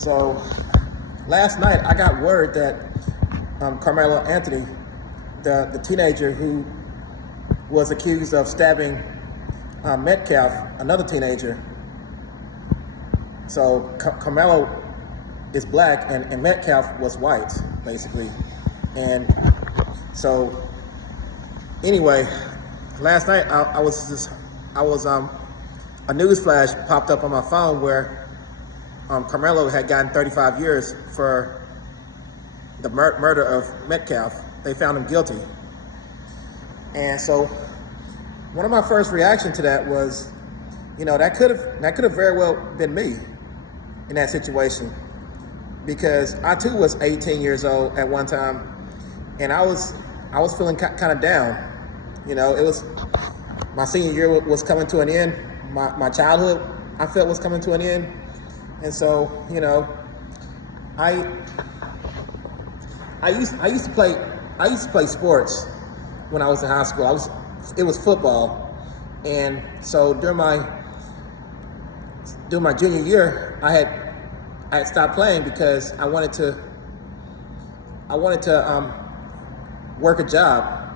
So last night I got word that Karmelo Anthony, the teenager who was accused of stabbing Metcalf, another teenager. So Karmelo is black and Metcalf was white, basically. And so anyway, last night a news flash popped up on my phone where Karmelo had gotten 35 years for the murder of Metcalf. They found him guilty. And so one of my first reactions to that was, that could have very well been me in that situation, because I too was 18 years old at one time, and I was feeling kind of down. It was my senior year was coming to an end. My childhood, I felt, was coming to an end. And so, I used to play sports when I was in high school. It was football. And so during my junior year, I had stopped playing because I wanted to work a job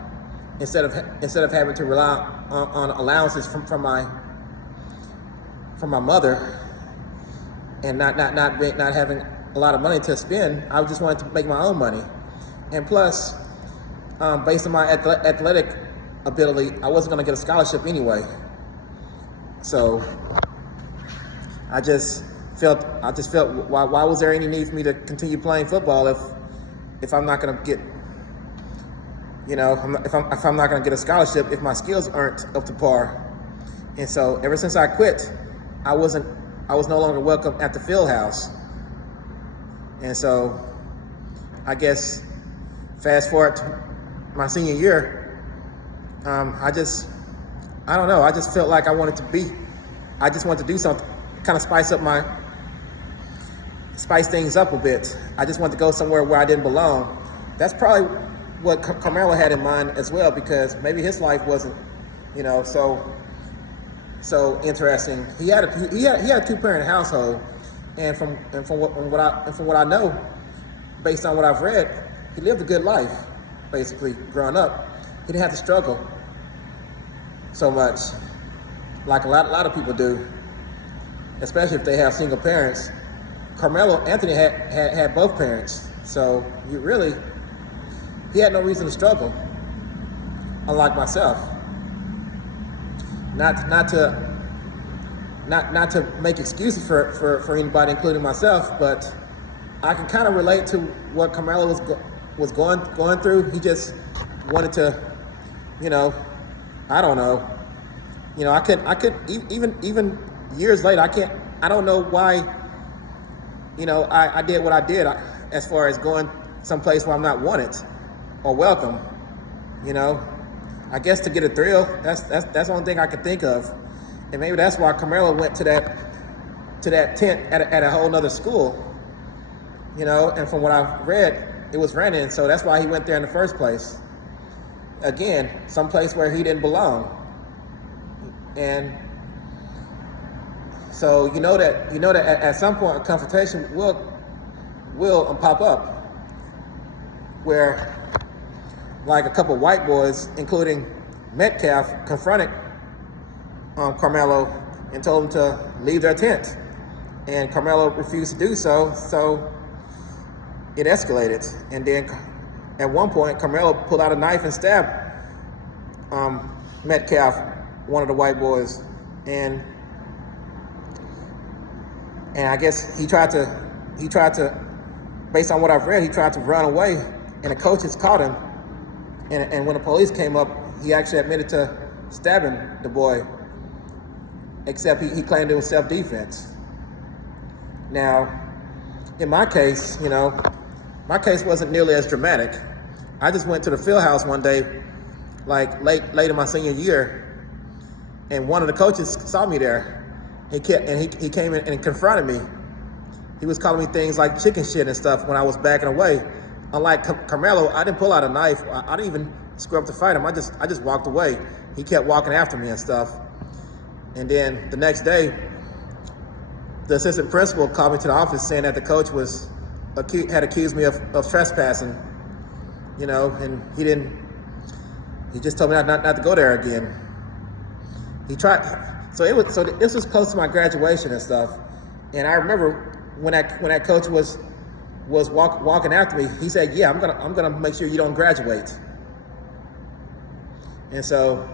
instead of having to rely on allowances from my mother, and not having a lot of money to spend. I just wanted to make my own money. And plus, based on my athletic ability, I wasn't going to get a scholarship anyway. So I just felt why was there any need for me to continue playing football if I'm not going to get, if I'm not going to get a scholarship, if my skills aren't up to par. And so ever since I quit, I was no longer welcome at the field house. And so I guess fast forward to my senior year, I just felt like I just wanted to do something, kind of spice things up a bit. I just wanted to go somewhere where I didn't belong. That's probably what Karmelo had in mind as well, because maybe his life wasn't, so interesting. He had a two-parent household, and from what I know, based on what I've read, he lived a good life. Basically, growing up, he didn't have to struggle so much like a lot of people do, especially if they have single parents. Karmelo Anthony had both parents, so he had no reason to struggle, unlike myself. Not to make excuses for anybody, including myself, but I can kind of relate to what Karmelo was going through. He just wanted to, I don't know. I could even years later, I don't know why, I did what I did as far as going someplace where I'm not wanted or welcome. I guess to get a thrill. That's the only thing I could think of. And maybe that's why Karmelo went to that tent at a whole nother school. And from what I've read, it was rented, so that's why he went there in the first place. Again, someplace where he didn't belong. And so you know that at some point a confrontation will pop up, where like a couple white boys, including Metcalf, confronted Karmelo and told him to leave their tent, and Karmelo refused to do so. So it escalated, and then at one point Karmelo pulled out a knife and stabbed Metcalf, one of the white boys, and I guess he tried to, based on what I've read, he tried to run away, and the coaches caught him, and when the police came up, he actually admitted to stabbing the boy, except he claimed it was self-defense. Now, in my case, my case wasn't nearly as dramatic. I just went to the field house one day, like late in my senior year, and one of the coaches saw me there. He came in and confronted me. He was calling me things like chicken shit and stuff when I was backing away. Unlike Karmelo, I didn't pull out a knife. I didn't even screw up to fight him. I just walked away. He kept walking after me and stuff. And then the next day, the assistant principal called me to the office saying that the coach had accused me of trespassing, and he just told me not to go there again. He tried, so this was close to my graduation and stuff. And I remember when that coach was walking after me, he said, "Yeah, I'm gonna make sure you don't graduate." And so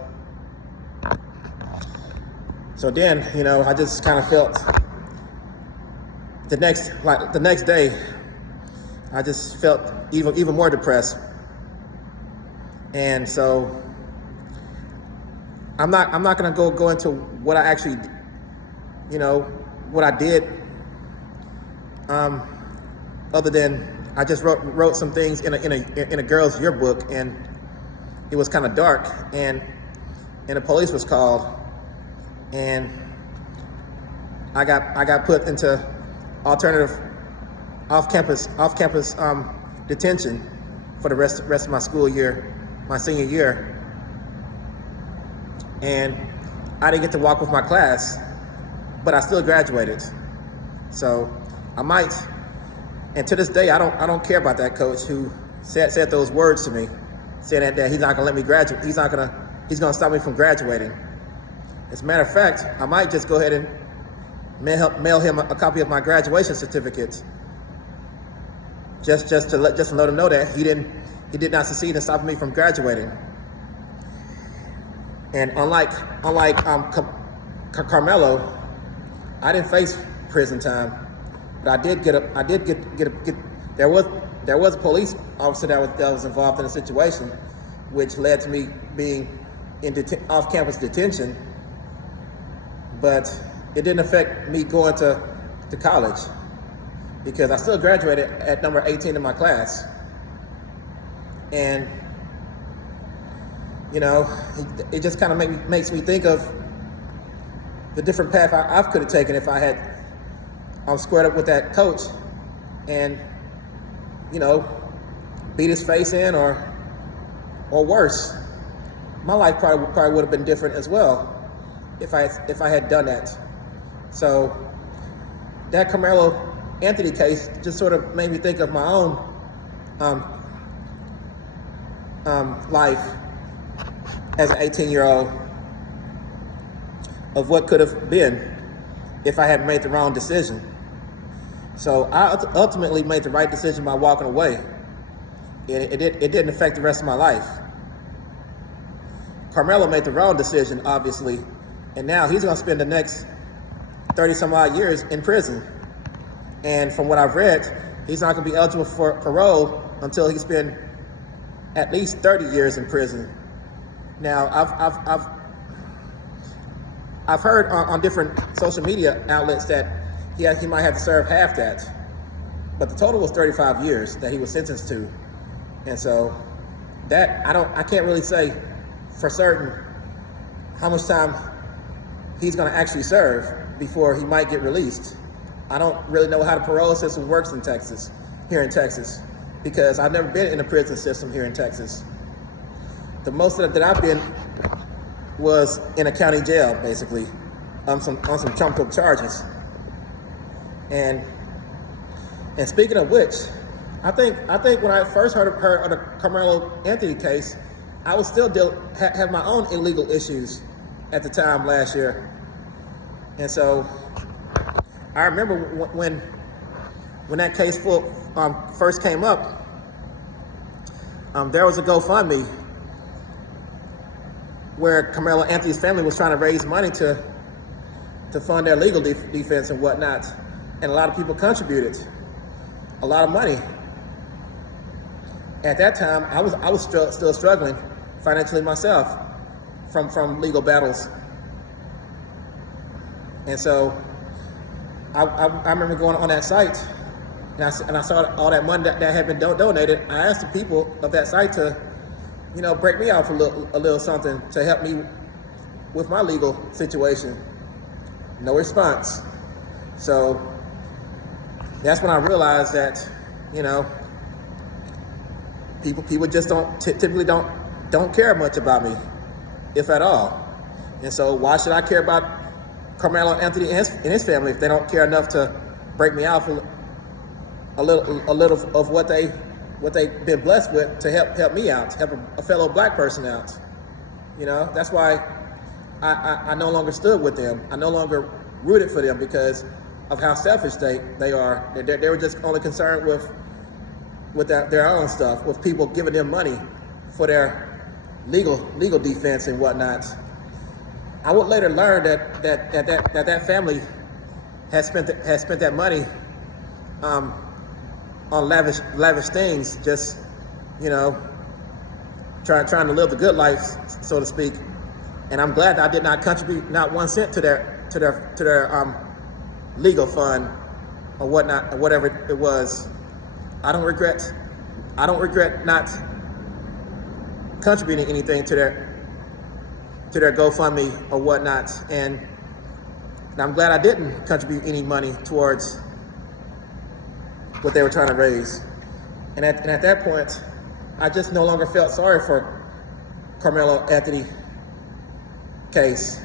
then, I just kind of felt the next day, I just felt even more depressed. And so I'm not going to go into what I actually, what I did, other than I just wrote some things in a girl's yearbook, and it was kind of dark, and the police was called, and I got put into alternative off-campus detention for the rest of my school year, my senior year. And I didn't get to walk with my class, but I still graduated. So I might, and to this day, I don't care about that coach who said those words to me, saying that he's not gonna let me graduate. He's gonna stop me from graduating. As a matter of fact, I might just go ahead and mail him a copy of my graduation certificate, just to let him know that he did not succeed in stopping me from graduating. And unlike Karmelo, I didn't face prison time, but I did get. There was a police officer that was involved in the situation, which led to me being in off-campus detention. But it didn't affect me going to college, because I still graduated at number 18 in my class. And it just kind of makes me think of the different path I could have taken if I had squared up with that coach and beat his face in, or worse. My life probably would have been different as well if I had done that. So that Karmelo Anthony case just sort of made me think of my own life as an 18-year-old, of what could have been if I had made the wrong decision. So I ultimately made the right decision by walking away. It didn't affect the rest of my life. Karmelo made the wrong decision, obviously, and now he's going to spend the next 30-some-odd years in prison. And from what I've read, he's not going to be eligible for parole until he spent at least 30 years in prison. Now, I've heard on different social media outlets that he might have to serve half that, but the total was 35 years that he was sentenced to. And so that I can't really say for certain how much time he's going to actually serve before he might get released. I don't really know how the parole system works here in Texas, because I've never been in the prison system here in Texas. The most that I've been was in a county jail, basically, on some trumped up charges. And speaking of which, I think when I first heard of the Karmelo Anthony case, I was still have my own illegal issues at the time last year. And so I remember when that case first came up, there was a GoFundMe where Karmelo Anthony's family was trying to raise money to fund their legal defense and whatnot, and a lot of people contributed a lot of money. At that time, I was still struggling financially myself from legal battles, and so I remember going on that site, and I saw all that money that had been donated. I asked the people of that site to, break me off a little something to help me with my legal situation. No response. So that's when I realized that, people just typically don't care much about me, if at all. And so why should I care about Karmelo Anthony and his family if they don't care enough to break me off a little of what they've been blessed with to help me out, help a fellow black person out. You know, that's why I no longer stood with them. I no longer rooted for them because of how selfish they are. They were just only concerned with their own stuff, with people giving them money for their legal defense and whatnot. I would later learn that family had spent that money on lavish things, just, you know, trying to live the good life, so to speak. And I'm glad that I did not contribute not 1 cent to their legal fund or whatnot, or whatever it was. I don't regret not contributing anything to their GoFundMe or whatnot, and I'm glad I didn't contribute any money towards what they were trying to raise. And at that point, I just no longer felt sorry for Karmelo Anthony case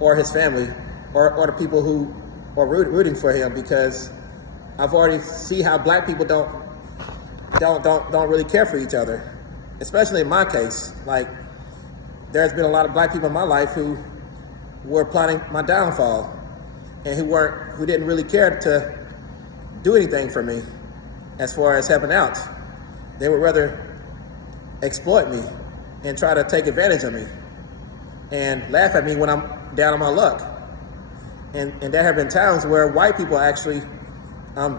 or his family or the people who are rooting for him, because I've already see how black people don't really care for each other, especially in my case. Like, there's been a lot of black people in my life who were plotting my downfall and who didn't really care to do anything for me as far as helping out. They would rather exploit me and try to take advantage of me and laugh at me when I'm down on my luck. And there have been times where white people actually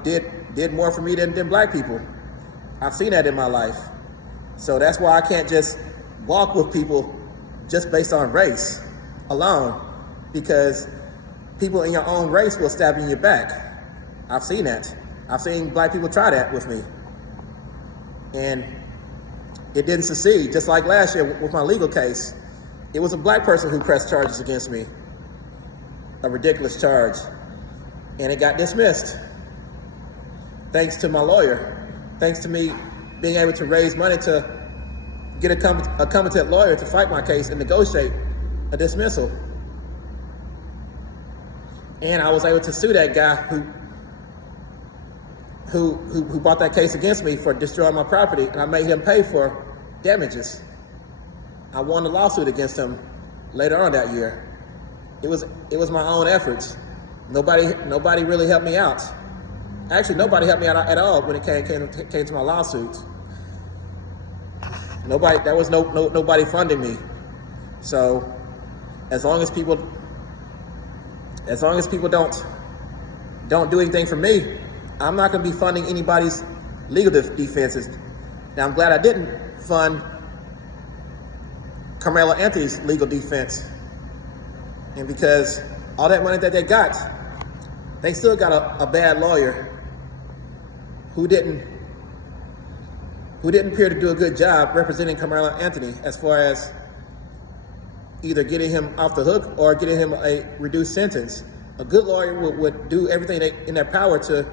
did more for me than black people. I've seen that in my life. So that's why I can't just walk with people just based on race alone, because people in your own race will stab you in your back. I've seen that. I've seen black people try that with me, and it didn't succeed. Just like last year with my legal case, it was a black person who pressed charges against me, a ridiculous charge, and it got dismissed. Thanks to my lawyer, thanks to me being able to raise money to get a competent lawyer to fight my case and negotiate a dismissal. And I was able to sue that guy who brought that case against me for destroying my property, and I made him pay for damages. I won the lawsuit against him later on that year. It was my own efforts. Nobody really helped me out. Actually, nobody helped me out at all when it came to my lawsuits. There was nobody funding me. So as long as people don't do anything for me, I'm not going to be funding anybody's legal defenses. Now, I'm glad I didn't fund Karmelo Anthony's legal defense, and because all that money that they got, they still got a bad lawyer who didn't appear to do a good job representing Karmelo Anthony as far as either getting him off the hook or getting him a reduced sentence. A good lawyer would do everything in their power to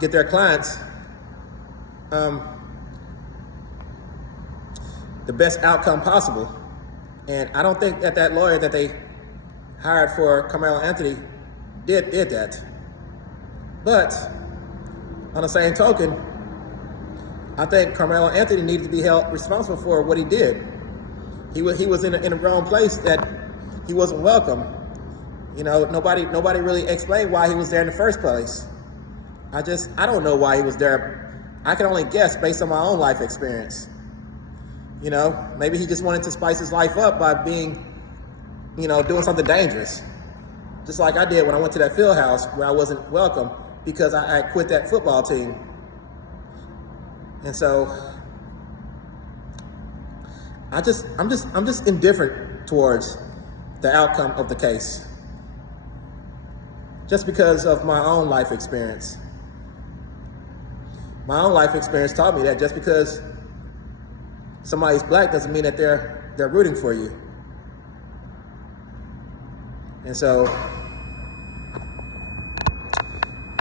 get their clients the best outcome possible. And I don't think that lawyer that they hired for Karmelo Anthony did that. But on the same token, I think Karmelo Anthony needed to be held responsible for what he did. He was in a wrong place, that he wasn't welcome. You know, nobody really explained why he was there in the first place. I don't know why he was there. I can only guess based on my own life experience. You know, maybe he just wanted to spice his life up by being, doing something dangerous. Just like I did when I went to that field house where I wasn't welcome because I quit that football team. And so I'm just indifferent towards the outcome of the case, just because of my own life experience. My own life experience taught me that just because somebody's black doesn't mean that they're rooting for you. And so,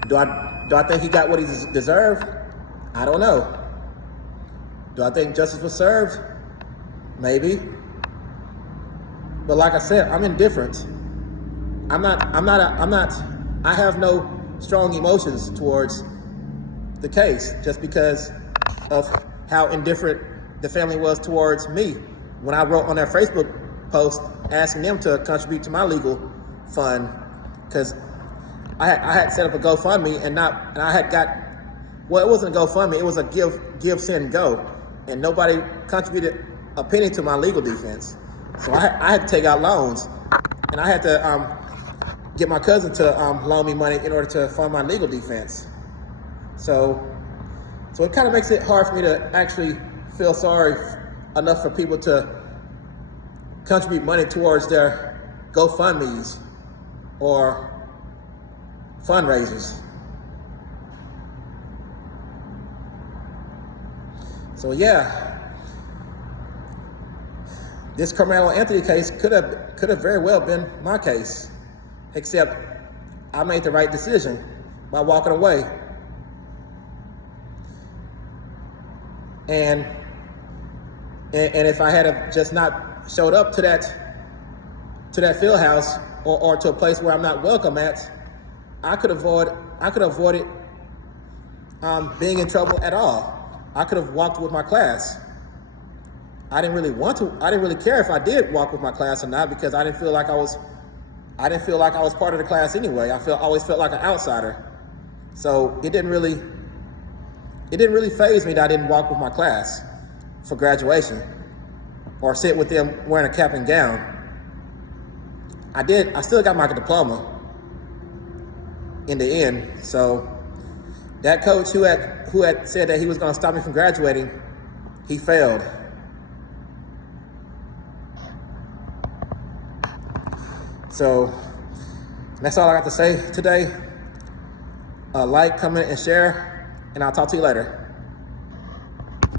do I think he got what he deserved? I don't know. Do I think justice was served? Maybe. But like I said, I'm indifferent. I have no strong emotions towards the case just because of how indifferent the family was towards me when I wrote on their Facebook post asking them to contribute to my legal fund, because I had set up a GoFundMe and I had got, well, it wasn't a GoFundMe, it was a give, send, go, and nobody contributed a penny to my legal defense. So I had to take out loans, and I had to get my cousin to loan me money in order to fund my legal defense. So it kind of makes it hard for me to actually feel sorry enough for people to contribute money towards their GoFundMes or fundraisers. So yeah, this Karmelo Anthony case could have very well been my case, except I made the right decision by walking away. And if I had just not showed up to that field house or to a place where I'm not welcome at, I could have avoided being in trouble at all. I could have walked with my class. I didn't really want to. I didn't really care if I did walk with my class or not, because I didn't feel like I was part of the class anyway. I always felt like an outsider. So it didn't really faze me that I didn't walk with my class for graduation or sit with them wearing a cap and gown. I still got my diploma in the end. So that coach who had said that he was going to stop me from graduating, he failed. So that's all I got to say today. Like, comment, and share, and I'll talk to you later.